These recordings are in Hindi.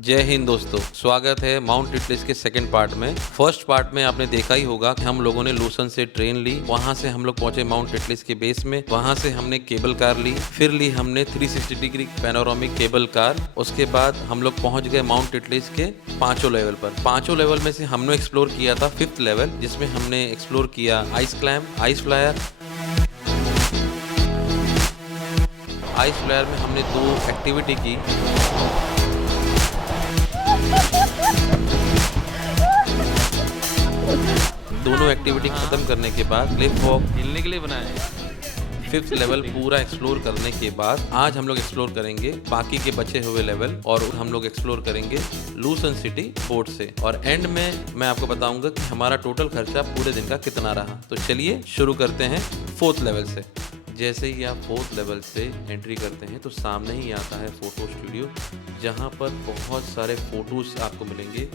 जय हिंद दोस्तों, स्वागत है माउंट टिटलिस के सेकंड पार्ट में। फर्स्ट पार्ट में आपने देखा ही होगा कि हम लोगों ने लूसन से ट्रेन ली, वहां से हम लोग पहुंचे माउंट टिटलिस के बेस में, वहां से हमने केबल कार ली, फिर ली हमने 360 डिग्री पैनोरामिक केबल कार। उसके बाद हम लोग पहुंच गए माउंट टिटलिस के पांचों लेवल पर। पांचों लेवल में से हमने एक्सप्लोर किया था 5th लेवल, जिसमें हमने एक्सप्लोर किया ice climb, ice flyer. Ice flyer में हमने 2 एक्टिविटी की। दोनों एक्टिविटी खत्म करने के बाद क्लिफ वॉक हिलने के लिए बनाया है। 5th लेवल पूरा एक्सप्लोर करने के बाद आज हम लोग एक्सप्लोर करेंगे बाकी के बचे हुए लेवल, और हम लोग एक्सप्लोर करेंगे लूसन सिटी बोट से। और एंड में मैं आपको बताऊंगा कि हमारा टोटल खर्चा पूरे दिन का कितना रहा। तो चलिए शुरू करते हैं 4th लेवल से। जैसे ही आप 4th लेवल से एंट्री करते हैं तो सामने ही आता है फ़ोटो स्टूडियो, जहाँ पर बहुत सारे फ़ोटोज़ आपको मिलेंगे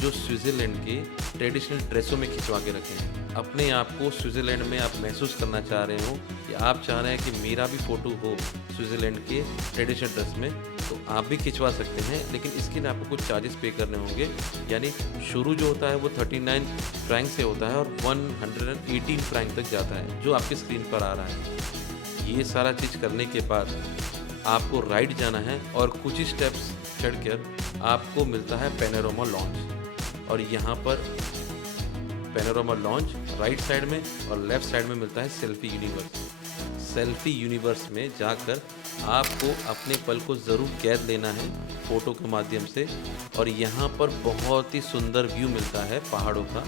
जो स्विट्ज़रलैंड के ट्रेडिशनल ड्रेसों में खिंचवा के रखे हैं। अपने आप को स्विट्ज़रलैंड में आप महसूस करना चाह रहे हो कि आप चाह रहे हैं कि मेरा भी फ़ोटो हो स्विट्ज़रलैंड के ट्रेडिशनल ड्रेस में, तो आप भी खिंचवा सकते हैं। लेकिन इसके लिए आपको कुछ चार्जेस पे करने होंगे। यानी शुरू जो होता है वो 39 फ्रैंक से होता है और 118 फ्रैंक तक जाता है, जो आपकी स्क्रीन पर आ रहा है। ये सारा चीज़ करने के बाद आपको राइड जाना है और कुछ ही स्टेप्स चढ़कर आपको मिलता है पैनोरामा लॉन्च। और यहाँ पर पैनोरामा लॉन्च राइट साइड में और लेफ्ट साइड में मिलता है सेल्फी यूनिवर्स। सेल्फी यूनिवर्स में जाकर आपको अपने पल को ज़रूर कैद लेना है फ़ोटो के माध्यम से। और यहाँ पर बहुत ही सुंदर व्यू मिलता है पहाड़ों का।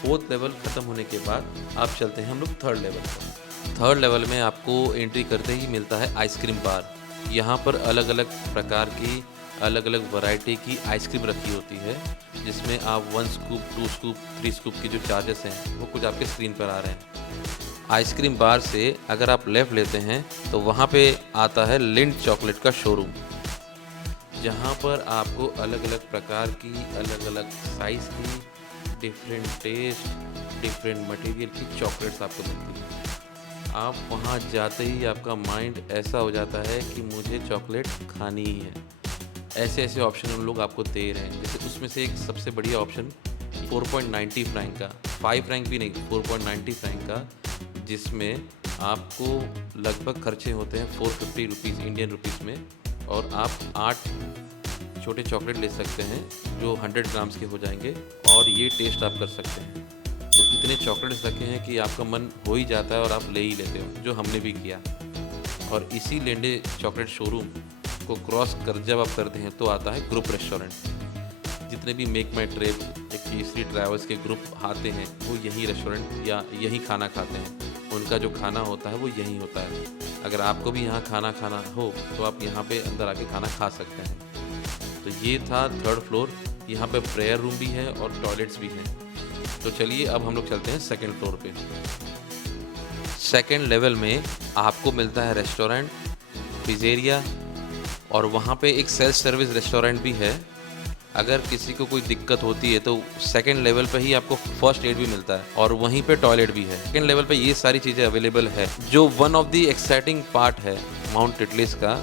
4th लेवल ख़त्म होने के बाद आप चलते हैं हम लोग 3rd लेवल पर। 3rd लेवल में आपको एंट्री करते ही मिलता है आइसक्रीम बार। यहाँ पर अलग अलग प्रकार की अलग अलग वैरायटी की आइसक्रीम रखी होती है, जिसमें आप 1 स्कूप, 2 स्कूप, 3 स्कूप की जो चार्जेस हैं वो कुछ आपके स्क्रीन पर आ रहे हैं। आइसक्रीम बार से अगर आप लेफ़्ट लेते हैं तो वहाँ पे आता है लिंट चॉकलेट का शोरूम, जहाँ पर आपको अलग अलग प्रकार की अलग अलग साइज़ की डिफरेंट टेस्ट, डिफरेंट मटेरियल की चॉकलेट्स आपको मिलती हैं। आप वहाँ जाते ही आपका माइंड ऐसा हो जाता है कि मुझे चॉकलेट खानी ही है। ऐसे ऐसे ऑप्शन उन लोग आपको दे रहे हैं। जैसे उसमें से एक सबसे बढ़िया ऑप्शन 4.90 फ्रैंक का, 5 फ्रैंक भी नहीं, 4.90 फ्रैंक का, जिसमें आपको लगभग खर्चे होते हैं 450 रुपीज़ इंडियन रुपीज़ में। और आप 8 छोटे चॉकलेट ले सकते हैं जो 100 ग्राम्स के हो जाएंगे, और ये टेस्ट आप कर सकते हैं। तो इतने चॉकलेट्स रखे हैं कि आपका मन हो ही जाता है और आप ले ही लेते हो, जो हमने भी किया। और इसी लेंडे चॉकलेट शोरूम को क्रॉस कर जब आप करते हैं तो आता है ग्रुप रेस्टोरेंट। जितने भी मेक माई ट्रिप या केसरी ट्रैवल्स के ग्रुप आते हैं वो यही रेस्टोरेंट या यही खाना खाते हैं। उनका जो खाना होता है वो यही होता है। अगर आपको भी यहाँ खाना खाना हो तो आप यहाँ पे अंदर आके खाना खा सकते हैं। तो ये था 3rd फ्लोर। यहाँ पे प्रेयर रूम भी है और टॉयलेट्स भी हैं। तो चलिए अब हम लोग चलते हैं 2nd फ्लोर पे। 2nd लेवल में आपको मिलता है रेस्टोरेंट, पिज़्ज़ेरिया, और वहाँ पे एक सेल्फ सर्विस रेस्टोरेंट भी है। अगर किसी को कोई दिक्कत होती है तो 2nd लेवल पे ही आपको फर्स्ट एड भी मिलता है, और वहीं पे टॉयलेट भी है। 2nd लेवल पे ये सारी चीज़ें अवेलेबल है। जो one of the exciting part है माउंट टिटलिस का,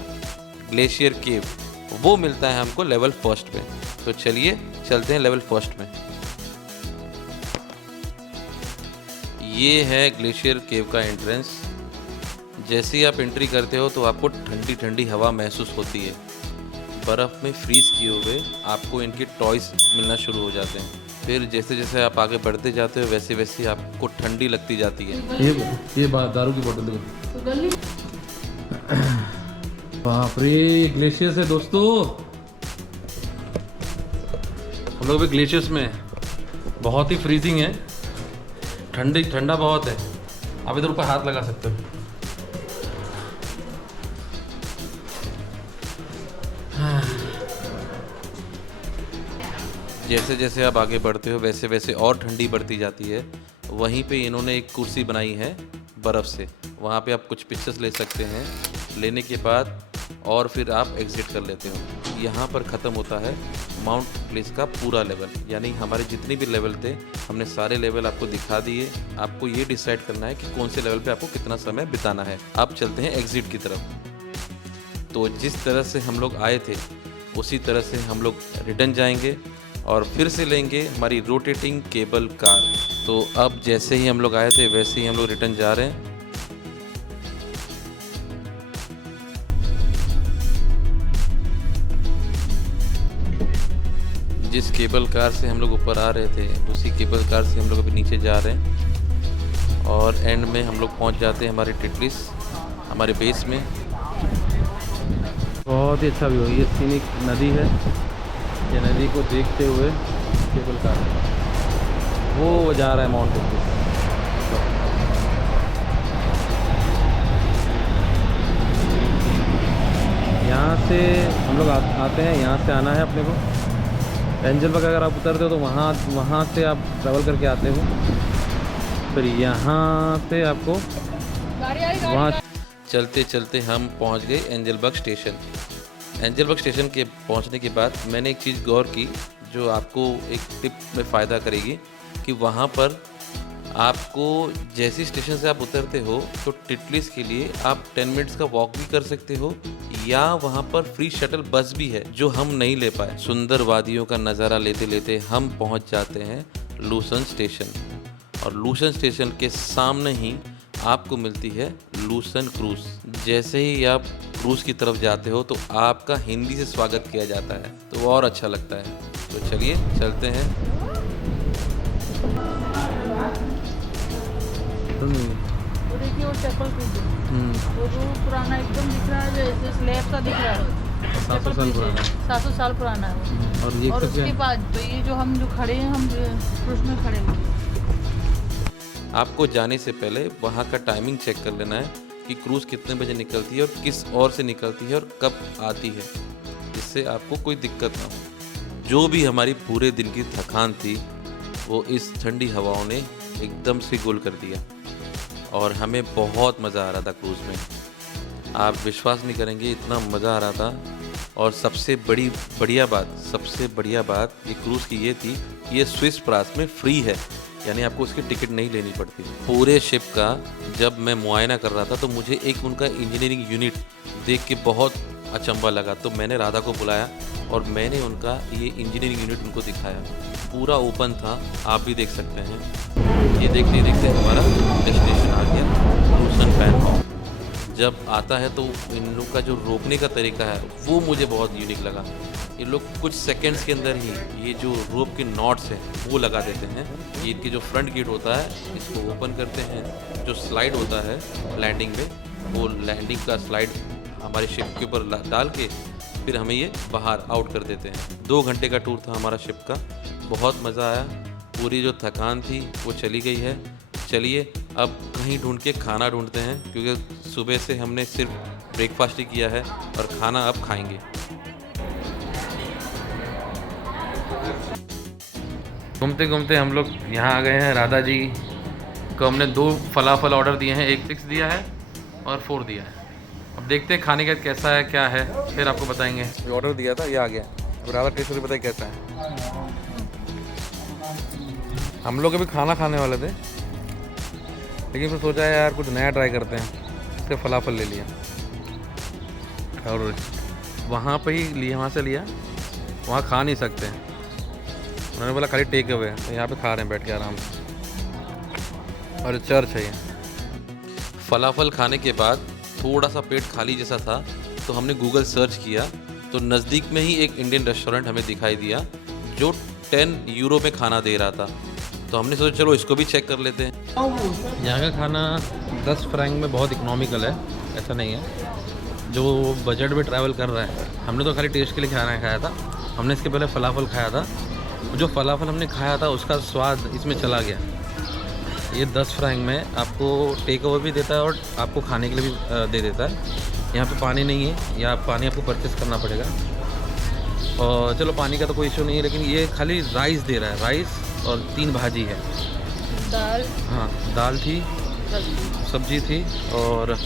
ग्लेशियर केव, वो मिलता है हमको लेवल 1st पे। तो चलिए चलते हैं लेवल 1st में। ये है ग्लेशियर केव का एंट्रेंस। जैसे ही आप एंट्री करते हो तो आपको ठंडी ठंडी हवा महसूस होती है। बर्फ़ में फ्रीज़ किए हुए आपको इनके टॉयज़ मिलना शुरू हो जाते हैं। फिर जैसे जैसे आप आगे बढ़ते जाते हो वैसे वैसे आपको ठंडी लगती जाती है। ये बात दारू की बोतल देखो। बाप रे, ग्लेशियर्स है दोस्तों। हम लोग भी ग्लेशियर्स में बहुत ही फ्रीजिंग है, ठंडा बहुत है। आप इधर ऊपर हाथ लगा सकते हो। जैसे जैसे आप आगे बढ़ते हो वैसे वैसे और ठंडी बढ़ती जाती है। वहीं पे इन्होंने एक कुर्सी बनाई है बर्फ़ से, वहाँ पे आप कुछ पिक्चर्स ले सकते हैं। लेने के बाद और फिर आप एग्ज़िट कर लेते हो। यहाँ पर ख़त्म होता है माउंट टिटलिस का पूरा लेवल। यानी हमारे जितने भी लेवल थे हमने सारे लेवल आपको दिखा दिए। आपको ये डिसाइड करना है कि कौन से लेवल पे आपको कितना समय बिताना है। अब चलते हैं एग्ज़िट की तरफ। तो जिस तरह से हम लोग आए थे उसी तरह से हम लोग रिटर्न जाएंगे और फिर से लेंगे हमारी रोटेटिंग केबल कार। तो अब जैसे ही हम लोग आए थे वैसे ही हम लोग रिटर्न जा रहे हैं। जिस केबल कार से हम लोग ऊपर आ रहे थे उसी केबल कार से हम लोग अभी नीचे जा रहे हैं और एंड में हम लोग पहुंच जाते हैं हमारे टिटलिस, हमारे बेस में। बहुत ही अच्छा व्यू है, ये सीनिक नदी है। ये नदी को देखते हुए केबल कार वो जा रहा है माउंट टिटलिस। यहाँ से हम लोग आते हैं, यहाँ से आना है अपने को एंजलबर्ग। अगर आप उतरते हो तो वहाँ से आप ट्रैवल करके आते हो, फिर यहाँ से आपको वहाँ चलते चलते हम पहुंच गए एंजलबर्ग स्टेशन। एंजलबर्ग स्टेशन के पहुंचने के बाद मैंने एक चीज़ गौर की जो आपको एक टिप में फ़ायदा करेगी कि वहाँ पर आपको जैसी स्टेशन से आप उतरते हो तो टिटलिस के लिए आप 10 मिनट्स का वॉक भी कर सकते हो या वहाँ पर फ्री शटल बस भी है जो हम नहीं ले पाए। सुंदर वादियों का नज़ारा लेते लेते हम पहुँच जाते हैं लूसन स्टेशन और लूसन स्टेशन के सामने ही आपको मिलती है लूसन क्रूज़। जैसे ही आप क्रूज़ की तरफ जाते हो तो आपका हिंदी से स्वागत किया जाता है तो और अच्छा लगता है। तो चलिए चलते हैं। वो देखिए वो चप्पल वो जो पुराना एकदम दिख रहा है, जैसे स्लैब सा दिख रहा है। 700 साल पुराना है। 700 साल पुराना है वो। और ये और तो उसके क्या बाद तो ये जो हम जो खड़े हैं, हम क्रूज में खड़े हुए हैं। आपको जाने से पहले वहाँ का टाइमिंग चेक कर लेना है कि क्रूज़ कितने बजे निकलती है और किस ओर से निकलती है और कब आती है, जिससे आपको कोई दिक्कत ना हो। जो भी हमारी पूरे दिन की थकान थी वो इस ठंडी हवाओं ने एकदम से गुल कर दिया और हमें बहुत मज़ा आ रहा था क्रूज़ में। आप विश्वास नहीं करेंगे इतना मज़ा आ रहा था। और सबसे बढ़िया बात ये क्रूज़ की ये थी कि ये स्विस प्राइस में फ्री है, यानी आपको उसकी टिकट नहीं लेनी पड़ती। पूरे शिप का जब मैं मुआयना कर रहा था तो मुझे एक उनका इंजीनियरिंग यूनिट देख के बहुत अचंभा लगा, तो मैंने राधा को बुलाया और मैंने उनका ये इंजीनियरिंग यूनिट उनको दिखाया। पूरा ओपन था, आप भी देख सकते हैं। ये देखते देखते हमारा डेस्टिनेशन आ गया लूसन पैन। जब आता है तो इन लोग का जो रोकने का तरीका है वो मुझे बहुत यूनिक लगा। ये लोग कुछ सेकंड्स के अंदर ही ये जो रोप के नॉट्स हैं वो लगा देते हैं। ये इनकी जो फ्रंट गेट होता है इसको ओपन करते हैं, जो स्लाइड होता है लैंडिंग में वो लैंडिंग का स्लाइड हमारे शिप के ऊपर डाल के फिर हमें ये बाहर आउट कर देते हैं। 2 घंटे का टूर था हमारा शिप का, बहुत मज़ा आया। पूरी जो थकान थी वो चली गई है। चलिए अब कहीं ढूंढ के खाना ढूंढते हैं, क्योंकि सुबह से हमने सिर्फ ब्रेकफास्ट ही किया है और खाना अब खाएंगे। घूमते घूमते हम लोग यहाँ आ गए हैं। राधा जी को हमने 2 फलाफल ऑर्डर दिए हैं, एक 6 दिया है और 4 दिया है। अब देखते हैं खाने का कैसा है क्या है, फिर आपको बताएंगे। ऑर्डर दिया था ये आ गया। अब राधा टेस्ट करके बताइए कैसा है। हम लोग अभी खाना खाने वाले थे लेकिन फिर सोचा यार कुछ नया ट्राई करते हैं, इसके फलाफल ले लिया और वहाँ पे ही लिया, वहाँ से लिया। वहाँ खा नहीं सकते, उन्होंने बोला खाली टेक अवे, तो यहाँ पे खा रहे हैं बैठ के आराम से। और चर्च है ये। फलाफल खाने के बाद थोड़ा सा पेट खाली जैसा था तो हमने गूगल सर्च किया तो नज़दीक में ही एक इंडियन रेस्टोरेंट हमें दिखाई दिया जो 10 यूरो में खाना दे रहा था। तो हमने सोचा चलो इसको भी चेक कर लेते हैं। यहाँ का खाना 10 फ्रैंक में बहुत इकोनॉमिकल है, ऐसा नहीं है। जो बजट में ट्रैवल कर रहा है, हमने तो खाली टेस्ट के लिए खाना खाया था। हमने इसके पहले फलाफल खाया था, जो फलाफल हमने खाया था उसका स्वाद इसमें चला गया। ये 10 फ्रैंक में आपको टेक ओवर भी देता है और आपको खाने के लिए भी दे देता है। यहाँ पे पानी नहीं है, या पानी आपको परचेस करना पड़ेगा। और चलो पानी का तो कोई इशू नहीं है, लेकिन ये खाली राइस दे रहा है, राइस और 3 भाजी है। दाल, हाँ दाल थी, सब्जी थी और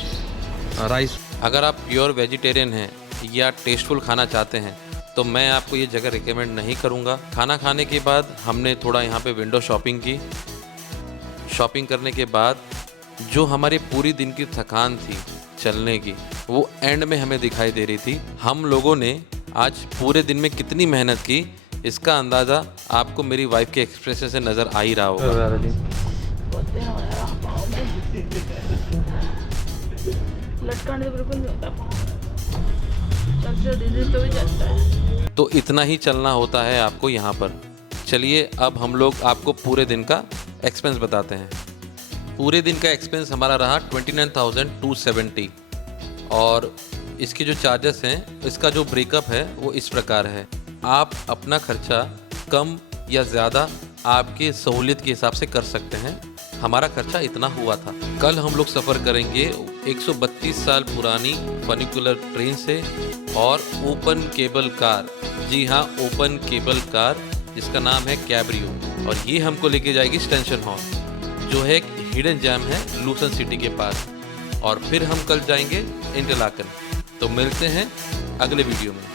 राइस। अगर आप प्योर वेजिटेरियन हैं या टेस्टफुल खाना चाहते हैं तो मैं आपको ये जगह रिकमेंड नहीं करूँगा। खाना खाने के बाद हमने थोड़ा यहाँ पे विंडो शॉपिंग की। शॉपिंग करने के बाद जो हमारी पूरी दिन की थकान थी चलने की वो एंड में हमें दिखाई दे रही थी। हम लोगों ने आज पूरे दिन में कितनी मेहनत की इसका अंदाज़ा आपको मेरी वाइफ के एक्सप्रेशन से नज़र आ ही रहा होगा। बोलते हैं यार पाँव में लटकाने तो बिल्कुल नहीं होता पाँव में, चलते धीरे तो भी चलता है। तो इतना ही चलना होता है आपको यहाँ पर। चलिए अब हम लोग आपको पूरे दिन का एक्सपेंस बताते हैं। पूरे दिन का एक्सपेंस हमारा रहा 29,270 और इसके जो चार्जेस हैं, इसका जो ब्रेकअप है वो इस प्रकार है। आप अपना खर्चा कम या ज़्यादा आपकी सहूलियत के हिसाब से कर सकते हैं। हमारा खर्चा इतना हुआ था। कल हम लोग सफ़र करेंगे 132 साल पुरानी फनिकुलर ट्रेन से और ओपन केबल कार, जी हाँ ओपन केबल कार, जिसका नाम है कैब्रियो, और ये हमको लेके जाएगी स्टेशन हॉल, जो है एक हिडन जैम है लूसन सिटी के पास। और फिर हम कल जाएंगे इंटरलाकन। तो मिलते हैं अगले वीडियो में।